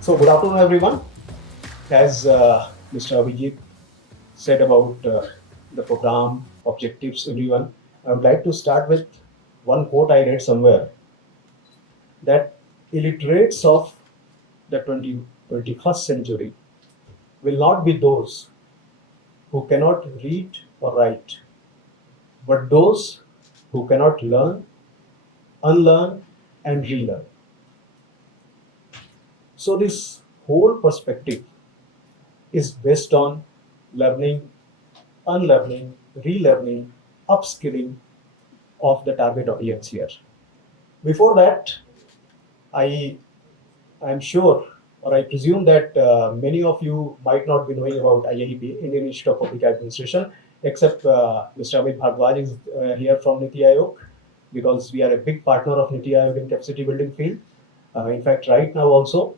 So, good afternoon, everyone. As Mr. Abhijit said about the program objectives, everyone, I would like to start with one quote I read somewhere that illiterates of the 21st century will not be those who cannot read or write, but those who cannot learn, unlearn, and relearn. So, this whole perspective is based on learning, unlearning, relearning, upskilling of the target audience here. Before that, I am sure or I presume that many of you might not be knowing about IIP, Indian Institute of Public Administration, except Mr. Amit Bhardwaj is here from Niti Aayog because we are a big partner of Niti Aayog in capacity building field. In fact, right now also,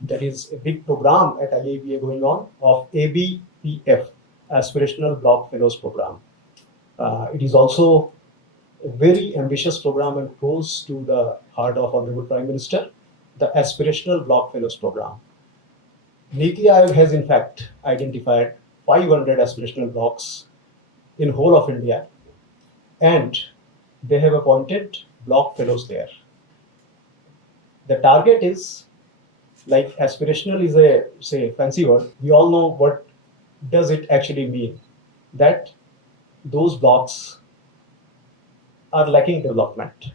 there is a big program at IIPA going on of ABPF, Aspirational Block Fellows Program. It is also a very ambitious program and close to the heart of Honorable Prime Minister, the Aspirational Block Fellows Program. Niti Aayog has in fact identified 500 aspirational blocks in whole of India, and they have appointed block fellows there. The target is, like aspirational is a say fancy word. We all know what does it actually mean. That those blocks are lacking development,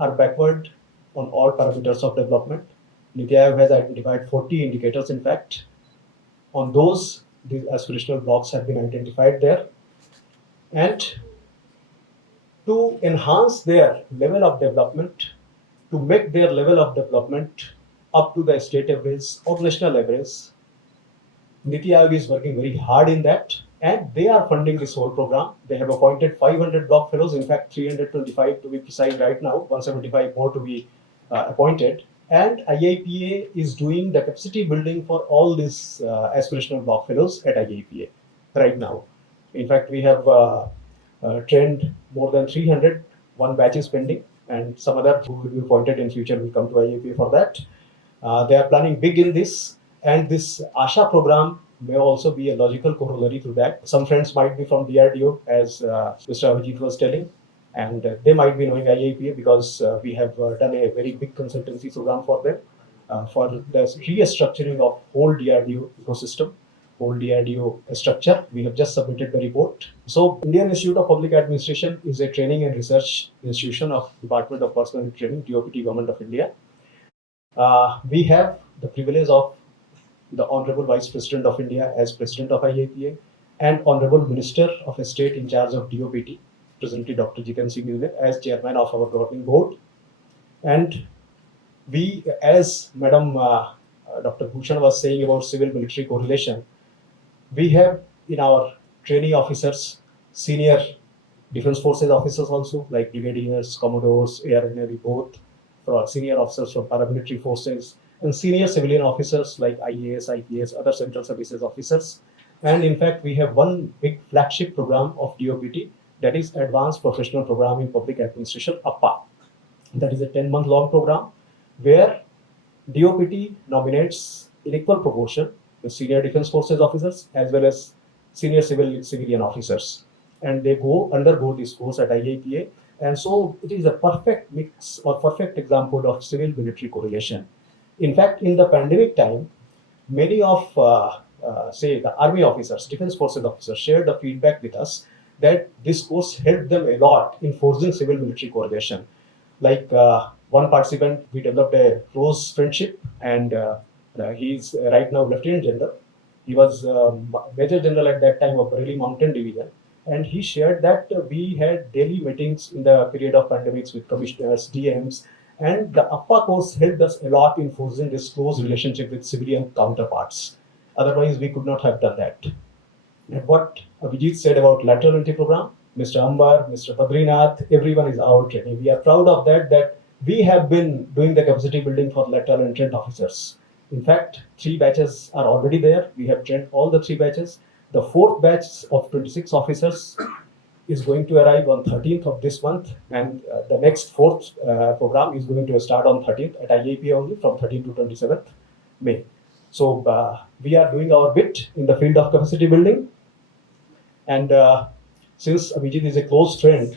are backward on all parameters of development. Niti Aayog has identified 40 indicators, in fact. On those, these aspirational blocks have been identified there. And to enhance their level of development, to make their level of development up to the state average or national average, Niti Aayog is working very hard in that, and they are funding this whole program. They have appointed 500 block fellows, in fact 325 to be precise right now, 175 more to be appointed. And IIPA is doing the capacity building for all these aspirational block fellows at IIPA right now. In fact, we have trained more than 300, one batch is pending, and some other who will be appointed in future will come to IIPA for that. They are planning big in this, and this ASHA program may also be a logical corollary to that. Some friends might be from DRDO, as Mr. Abhijit was telling, and they might be knowing IIPA because we have done a very big consultancy program for them for the restructuring of whole DRDO ecosystem, whole DRDO structure. We have just submitted the report. So, Indian Institute of Public Administration is a training and research institution of Department of Personnel Training, DOPT, Government of India. We have the privilege of the Honorable Vice President of India as President of IIPA and Honorable Minister of State in charge of DOPT, presently Dr. Jiten Singh as Chairman of our governing board. And we, as Madam Dr. Bhushan was saying about civil-military correlation, we have in our trainee officers, senior defense forces officers also, like brigadiers, commodores, air and navy both, for senior officers from paramilitary forces, and senior civilian officers like IAS, IPS, other central services officers. And in fact, we have one big flagship program of DOPT, that is Advanced Professional Program in Public Administration, APPA. That is a 10-month long program where DOPT nominates in equal proportion the senior defense forces officers as well as senior civilian officers. And they undergo this course at IIPA. And so it is a perfect mix or perfect example of civil-military correlation. In fact, in the pandemic time, many of, say, the army officers, defense forces officers shared the feedback with us that this course helped them a lot in forging civil-military correlation. Like one participant, we developed a close friendship, and he's right now Lieutenant General. He was Major General at that time of Bareilly Mountain Division. And he shared that we had daily meetings in the period of pandemics with commissioners, DMs, and the APPA course helped us a lot in forging this close relationship with civilian counterparts. Otherwise, we could not have done that. And what Abhijit said about lateral entry program, Mr. Ambar, Mr. Badrinath, everyone is our training. We are proud of that we have been doing the capacity building for lateral entrant officers. In fact, 3 batches are already there. We have trained all the 3 batches. The 4th batch of 26 officers is going to arrive on 13th of this month, and the next 4th program is going to start on 13th at IIPA only from 13th to 27th. May. So we are doing our bit in the field of capacity building. And since Abhijit is a close friend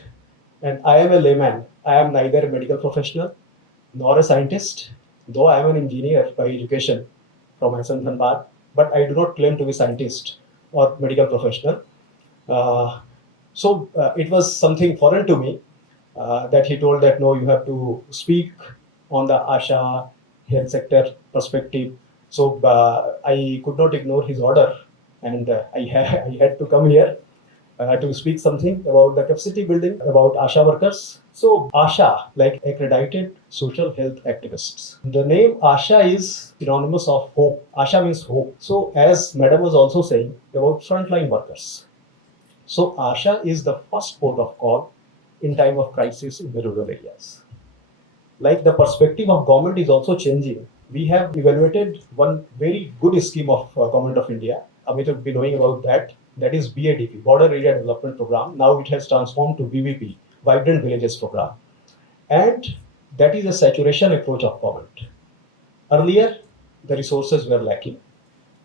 and I am a layman, I am neither a medical professional nor a scientist, though I am an engineer by education from Hassan Dhanbad, but I do not claim to be scientist or medical professional. So it was something foreign to me that he told that no, you have to speak on the ASHA health sector perspective. So I could not ignore his order, and I had to come here to speak something about the capacity building about ASHA workers. So ASHA, like Accredited Social Health Activists. The name ASHA is synonymous of hope. ASHA means hope. So as Madam was also saying about frontline workers. So ASHA is the first port of call in time of crisis in the rural areas. Like the perspective of government is also changing. We have evaluated one very good scheme of Government of India. Amit will be knowing about that. That is BADP, Border Area Development Program. Now it has transformed to VVP, Vibrant Villages Program. And that is a saturation approach of government. Earlier, the resources were lacking.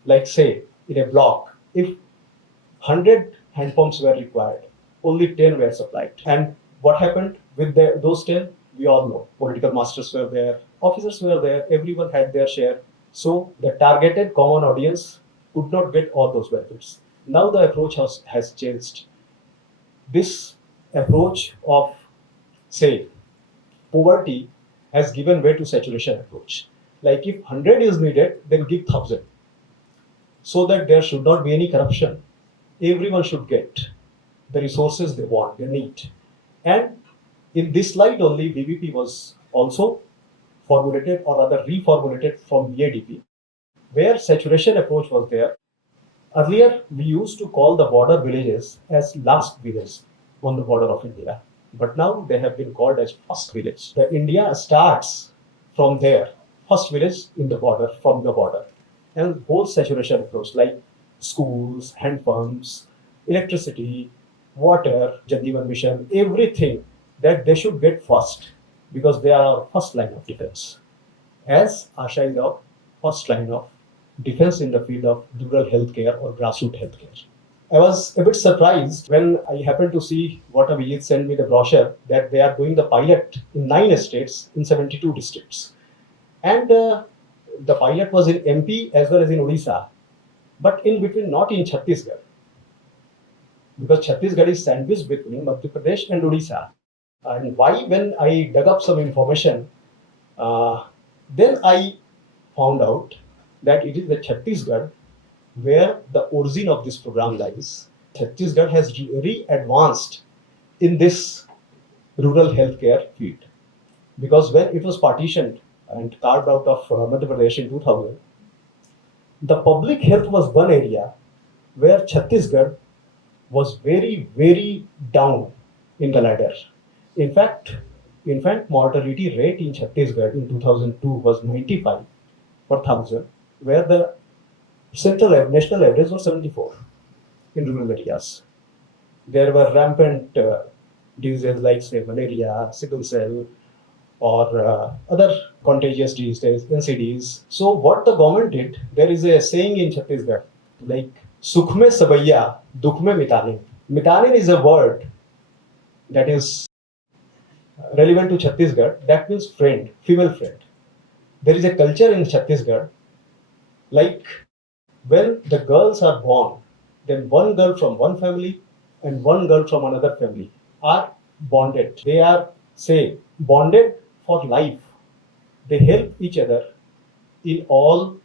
Like say, in a block, if 100 hand pumps were required, only 10 were supplied. And what happened with those 10? We all know. Political masters were there, officers were there, everyone had their share. So the targeted common audience could not get all those benefits. Now the approach has changed. This approach of, say, poverty has given way to saturation approach. Like if 100 is needed, then give 1,000. So that there should not be any corruption. Everyone should get the resources they want, they need. And in this slide only, VVP was also formulated or rather reformulated from BADP, where saturation approach was there. Earlier, we used to call the border villages as last village on the border of India, but now they have been called as first village. The India starts from there, first village in the border, from the border, and whole saturation approach like schools, hand pumps, electricity, water, Jal Jeevan Mission, everything that they should get first because they are our first line of defense. As ASHA is our first line of defense in the field of rural healthcare or grassroots healthcare. I was a bit surprised when I happened to see what Abhijit sent me the brochure that they are doing the pilot in 9 states in 72 districts. And the pilot was in MP as well as in Odisha, but in between, not in Chhattisgarh, because Chhattisgarh is sandwiched between Madhya Pradesh and Odisha. And why, when I dug up some information, then I found out that it is the Chhattisgarh where the origin of this program lies. Chhattisgarh has re-advanced in this rural healthcare field because when it was partitioned and carved out of Madhya Pradesh in 2000, the public health was one area where Chhattisgarh was very, very down in the ladder. In fact, infant mortality rate in Chhattisgarh in 2002 was 95 per thousand, where the national average was 74 in rural areas. There were rampant diseases like, say, malaria, sickle cell, or other contagious diseases, NCDs. So what the government did, there is a saying in Chhattisgarh, like, Sukh mein savaiya, dukh mein mitanin. Mitanin is a word that is relevant to Chhattisgarh, that means friend, female friend. There is a culture in Chhattisgarh, like when the girls are born, then one girl from one family and one girl from another family are bonded. They are, say, bonded for life. They help each other in all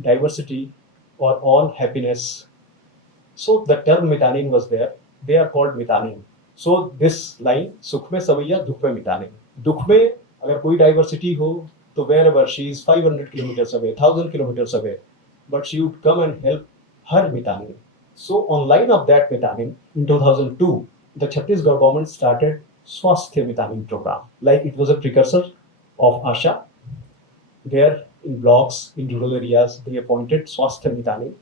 diversity or all happiness. So the term mitanin was there. They are called mitanin. So this line, Sukh mein savaiya, dukh mein mitanin. Dukh mein agar koi diversity ho, to wherever she is 500 kilometers away, 1000 kilometers away, but she would come and help her mitanin. So on line of that mitanin, in 2002, the Chhattisgarh government started Swasthya Mitanin program. Like it was a precursor of ASHA. There in blocks, in rural areas, they appointed Swasthya Mitanin,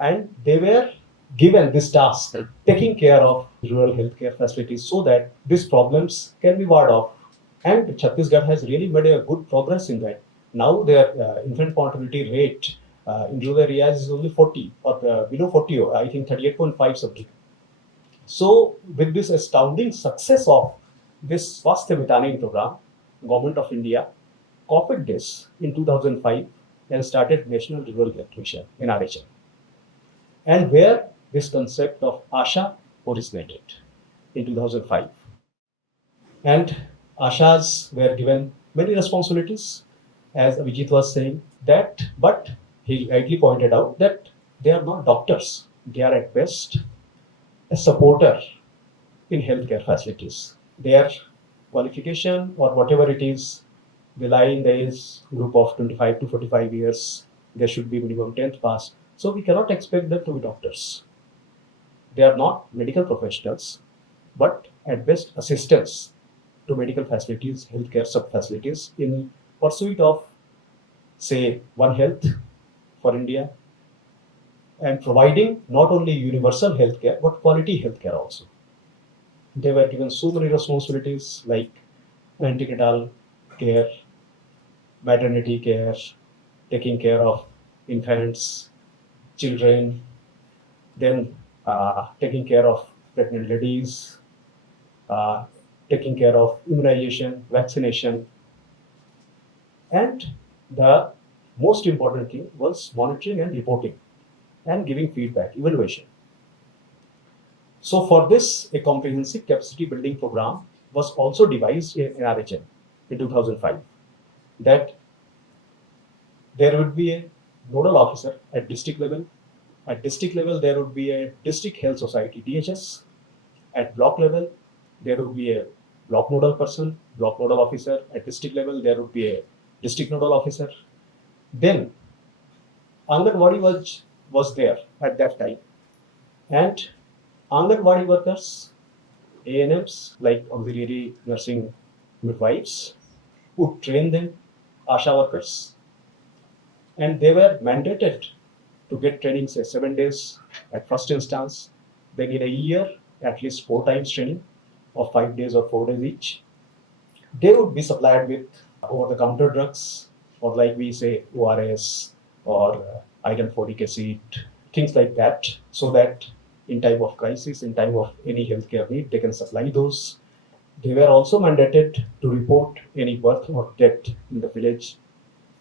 and they were given this task, taking care of rural healthcare facilities so that these problems can be warded off. And Chhattisgarh has really made a good progress in that. Now their infant mortality rate in rural areas is only 40 or below 40, I think 38.5 something. So with this astounding success of this Swasthya Mitani program, Government of India copied this in 2005 and started National Rural Health Mission, NRHM, and where this concept of ASHA originated in 2005. And ASHAs were given many responsibilities, as Abhijit was saying, that, but he rightly pointed out that they are not doctors. They are at best a supporter in healthcare facilities. Their qualification or whatever it is, they lie in the age group of 25 to 45 years. There should be minimum 10th pass. So we cannot expect them to be doctors. They are not medical professionals, but at best assistants to medical facilities, healthcare sub-facilities in pursuit of, say, One Health for India, and providing not only universal healthcare, but quality healthcare also. They were given so many responsibilities like antenatal care, maternity care, taking care of infants, children, then taking care of pregnant ladies, taking care of immunization, vaccination, and the most important thing was monitoring and reporting and giving feedback, evaluation. So for this, a comprehensive capacity building program was also devised in NRHM in 2005, that there would be a nodal officer at district level. At district level, there would be a district health society, DHS. At block level, there would be a block nodal person, block nodal officer. At district level, there would be a district nodal officer. Then Anganwadi was there at that time. And Anganwadi workers, ANMs, like auxiliary nursing midwives, would train them, ASHA workers, and they were mandated to get training, say 7 days at first instance, then in a year, at least 4 times training of 5 days or 4 days each. They would be supplied with over-the-counter drugs, or like we say ORS or iron folic acid, things like that, so that in time of crisis, in time of any healthcare need, they can supply those. They were also mandated to report any birth or death in the village,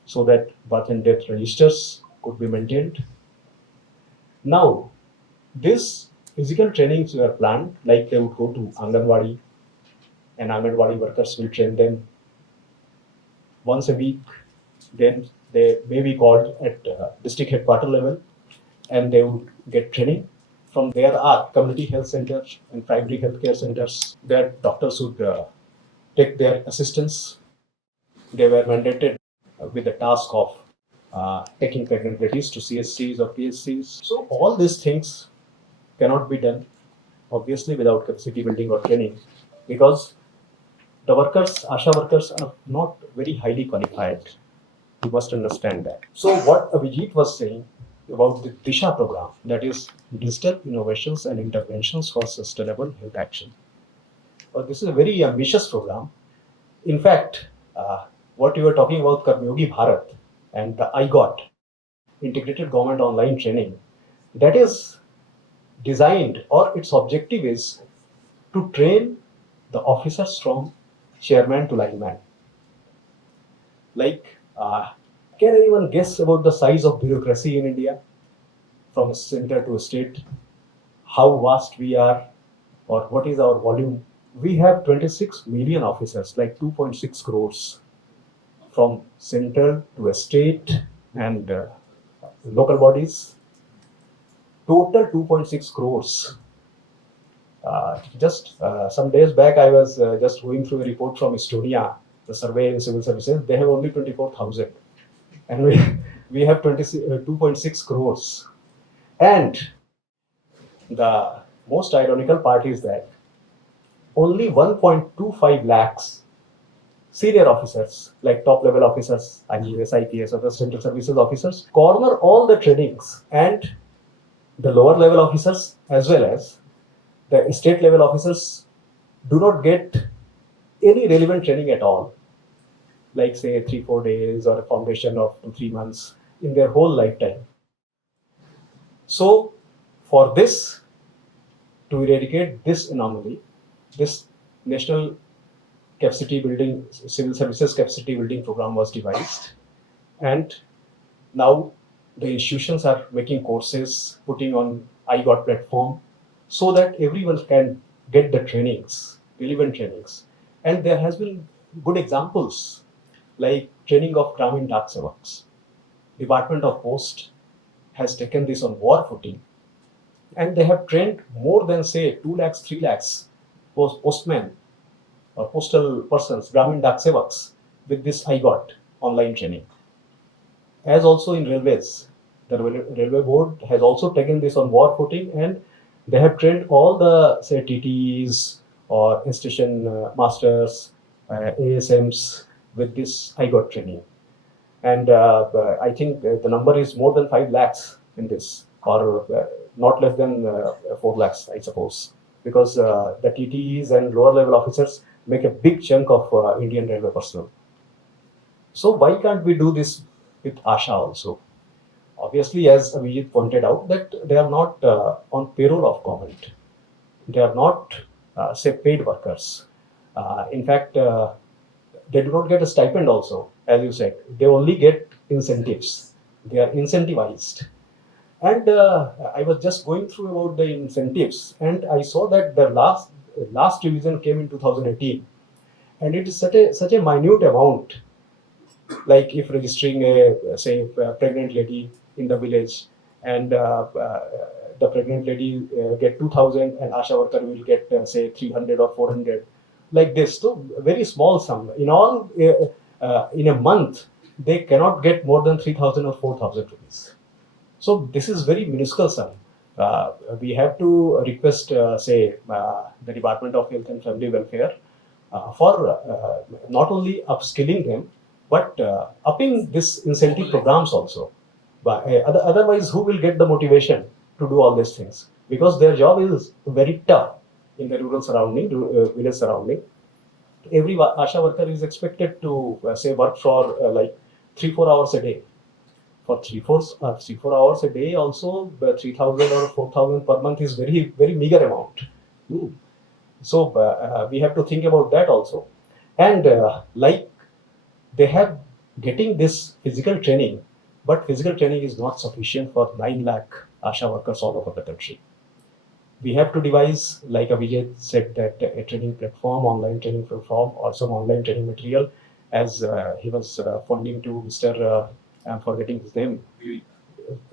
so that birth and death registers could be maintained. Now, these physical trainings were planned, like they would go to Anganwadi, and Anganwadi workers will train them once a week. Then they may be called at district headquarter level, and they would get training. From there are community health centers and primary healthcare centers where doctors would take their assistance. They were mandated with the task of taking pregnant ladies to CSCs or PSCs. So all these things cannot be done, obviously, without capacity building or training, because the workers, ASHA workers, are not very highly qualified. You must understand that. So what Abhijit was saying about the DIIHSA program, that is Digital Innovations and Interventions for Sustainable Health Action. This is a very ambitious program. In fact, what you were talking about, Karmyogi Bharat and the IGOT, Integrated Government Online Training, that is designed, or its objective is to train the officers from chairman to lineman. Like, can anyone guess about the size of bureaucracy in India, from a center to a state? How vast we are, or what is our volume? We have 26 million officers, like 2.6 crores, from central to a state and local bodies. Total 2.6 crores. Just some days back, I was just going through a report from Estonia, the survey in civil services. They have only 24,000, and we have 2.6 crores. And the most ironical part is that only 1.25 lakhs senior officers, like top level officers, IAS, IPS, other central services officers, corner all the trainings, and the lower level officers as well as the state level officers do not get any relevant training at all. like say 3-4 days or a foundation of 2-3 months in their whole lifetime. So for this, to eradicate this anomaly, this National Capacity Building, Civil Services Capacity Building Program was devised, and now the institutions are making courses, putting on iGot platform, so that everyone can get the trainings, relevant trainings. And there has been good examples like training of Gramin Dak Sevaks. Department of Post has taken this on war footing, and they have trained more than say 2 lakhs, 3 lakhs postmen or postal persons, Gramin Dak Sevaks, with this iGot online training. As also in railways, the railway board has also taken this on war footing, and they have trained all the say TTs or station masters, ASMs with this iGot training. And I think the number is more than 5 lakhs in this, or not less than 4 lakhs, I suppose, because the TTs and lower level officers make a big chunk of Indian railway personnel. So why can't we do this with ASHA also? Obviously, as Abhijit pointed out, that they are not on payroll of government. They are not, say, paid workers. In fact, they do not get a stipend also, as you said. They only get incentives. They are incentivized. And I was just going through about the incentives, and I saw that the last revision came in 2018, and it is such a minute amount. Like if registering a say a pregnant lady in the village, and the pregnant lady get 2,000, and ASHA worker will get say 300 or 400, like this. So very small sum. In all, in a month, they cannot get more than 3,000 or 4,000 rupees. So this is very minuscule sum. We have to request, the Department of Health and Family Welfare for not only upskilling them, but upping this incentive programs also. But otherwise, who will get the motivation to do all these things? Because their job is very tough in the rural surrounding, village surrounding. Every ASHA worker is expected to say work for like 3-4 hours a day. For 3-4 hours a day, also 3,000 or 4,000 per month is very meager amount. So we have to think about that also. And like they have getting this physical training, but physical training is not sufficient for 9 lakh ASHA workers all over the country. We have to devise, like Abhijit said, that a training platform, online training platform, or some online training material, as he was pointing to Mr. I'm forgetting his name,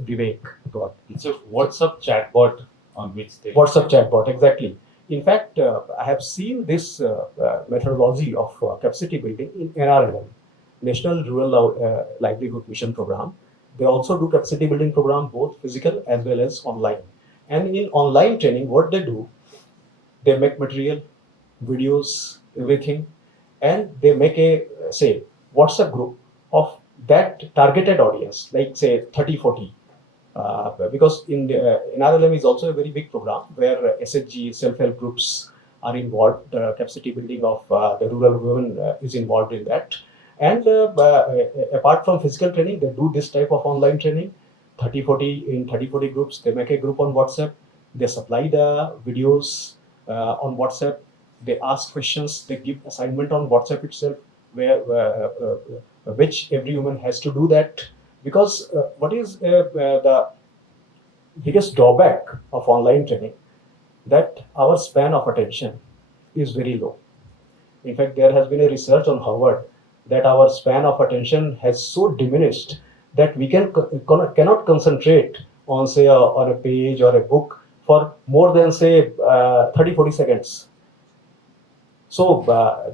Vivek. God. It's a WhatsApp chatbot on which they. WhatsApp chatbot, exactly. In fact, I have seen this methodology of capacity building in NRLM, National Rural Livelihood Mission Program. They also do capacity building program, both physical as well as online. And in online training, what they do, they make material, videos, everything, and they make a say WhatsApp group of that targeted audience, like say 30-40. Because in RLM is also a very big program where SHG, self-help groups are involved. Capacity building of the rural women is involved in that. And apart from physical training, they do this type of online training. 30-40 in 30-40 groups. They make a group on WhatsApp. They supply the videos on WhatsApp. They ask questions. They give assignment on WhatsApp itself, where which every human has to do that. Because what is the biggest drawback of online training? That our span of attention is very low. In fact, there has been a research on Harvard that our span of attention has so diminished that we cannot concentrate on say on a page or a book for more than say 30-40 seconds. So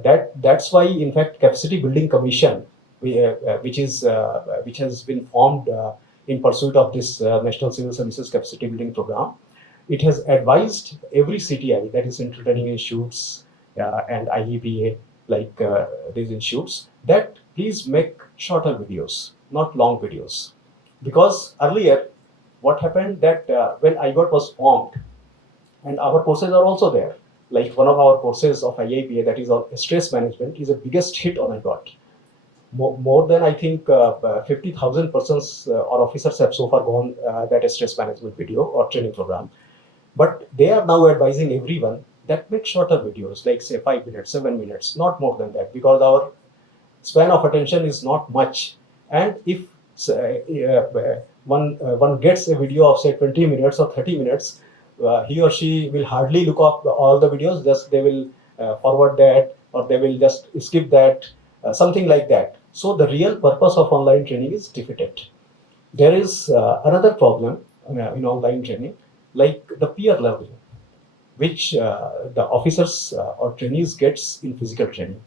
that's why, in fact, Capacity Building Commission, which has been formed in pursuit of this National Civil Services Capacity Building Program, it has advised every CTI, that is Central Training Institutes and IEPA, like these institutes, that please make shorter videos, not long videos. Because earlier, what happened that when iGot was formed, and our courses are also there, like one of our courses of IIPA, that is on stress management, is the biggest hit on iGot. more than I think 50,000 persons or officers have so far gone that stress management video or training program. But they are now advising everyone that make shorter videos, like say 5 minutes, 7 minutes, not more than that, because our span of attention is not much. And if one gets a video of say 20 minutes or 30 minutes, he or she will hardly look up all the videos. Just they will forward that, or they will just skip that, something like that. So the real purpose of online training is defeated. There is another problem in online training, like the peer learning, which the officers or trainees gets in physical training.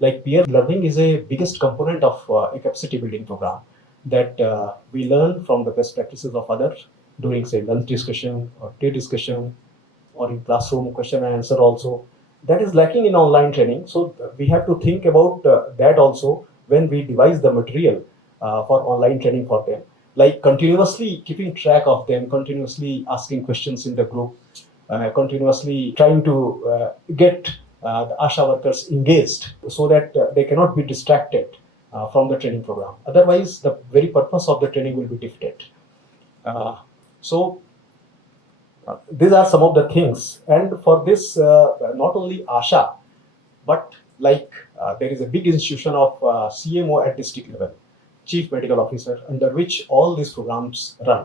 Like peer learning is a biggest component of a capacity building program, that we learn from the best practices of others during say lunch discussion or tea discussion, or in classroom question and answer also. That is lacking in online training. So we have to think about that also when we devise the material for online training for them, like continuously keeping track of them, continuously asking questions in the group, continuously trying to get the ASHA workers engaged so that they cannot be distracted from the training program. Otherwise, the very purpose of the training will be defeated. So these are some of the things. And for this, not only ASHA, but like there is a big institution of CMO at district level, Chief Medical Officer, under which all these programs run.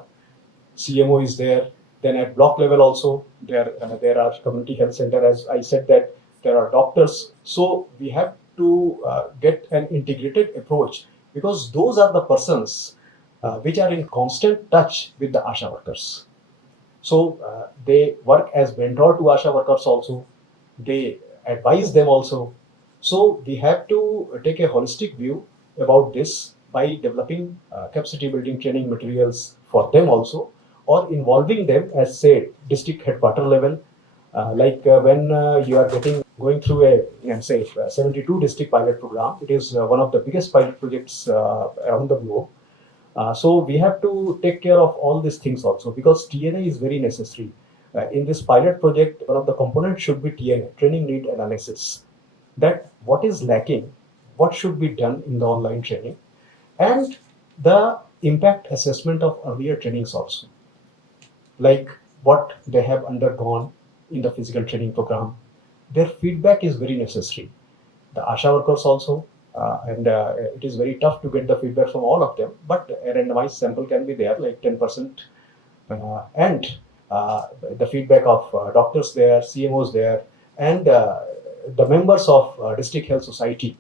CMO is there. Then at block level also, there are community health center, as I said, that there are doctors. So we have to get an integrated approach, because those are the persons which are in constant touch with the ASHA workers. So they work as mentor to ASHA workers also. They advise them also. So we have to take a holistic view about this by developing capacity building training materials for them also, or involving them as say district headquarter level. When you are going through a say 72 district pilot program, it is one of the biggest pilot projects around the globe. So we have to take care of all these things also, because TNA is very necessary. In this pilot project, one of the components should be TNA, training need analysis. That what is lacking, what should be done in the online training, and the impact assessment of earlier trainings also, like what they have undergone in the physical training program. Their feedback is very necessary. The ASHA workers also, and it is very tough to get the feedback from all of them, but a randomized sample can be there, like 10%, and the feedback of doctors there, CMOs there, and the members of district health society.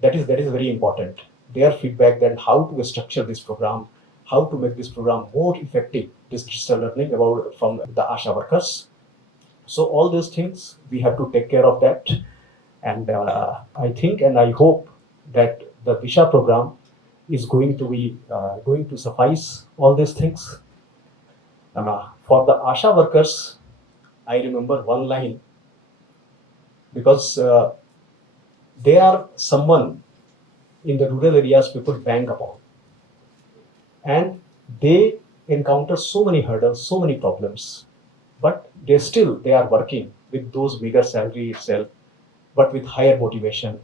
That is very important. Their feedback, then how to structure this program, how to make this program more effective, this digital learning about from the ASHA workers. So all these things we have to take care of that. And I think and I hope that the DIIHSA program is going to suffice all these things. For the ASHA workers, I remember one line, because they are someone in the rural areas people bank upon, and they encounter so many hurdles, so many problems, but they are working with those bigger salary itself, but with higher motivation.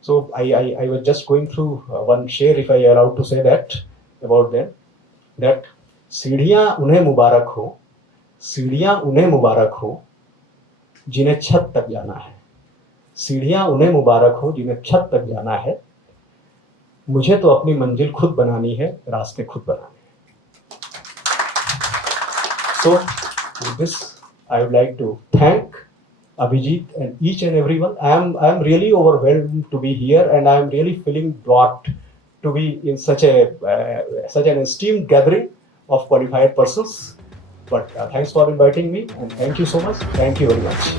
So I was just going through one share, if I allowed to say that, about them, that सीढ़ियां उन्हें मुबारक हो जिन्हें छत तक जाना है, सीढ़ियां उन्हें मुबारक हो जिन्हें छत तक जाना है, मुझे तो अपनी मंजिल खुद बनानी है, रास्ते खुद बनाने हैं. So with this, I would like to thank Abhijit and each and everyone. I am really overwhelmed to be here, and I am really feeling brought to be in such an esteemed gathering of qualified persons. But thanks for inviting me, and thank you so much. Thank you very much.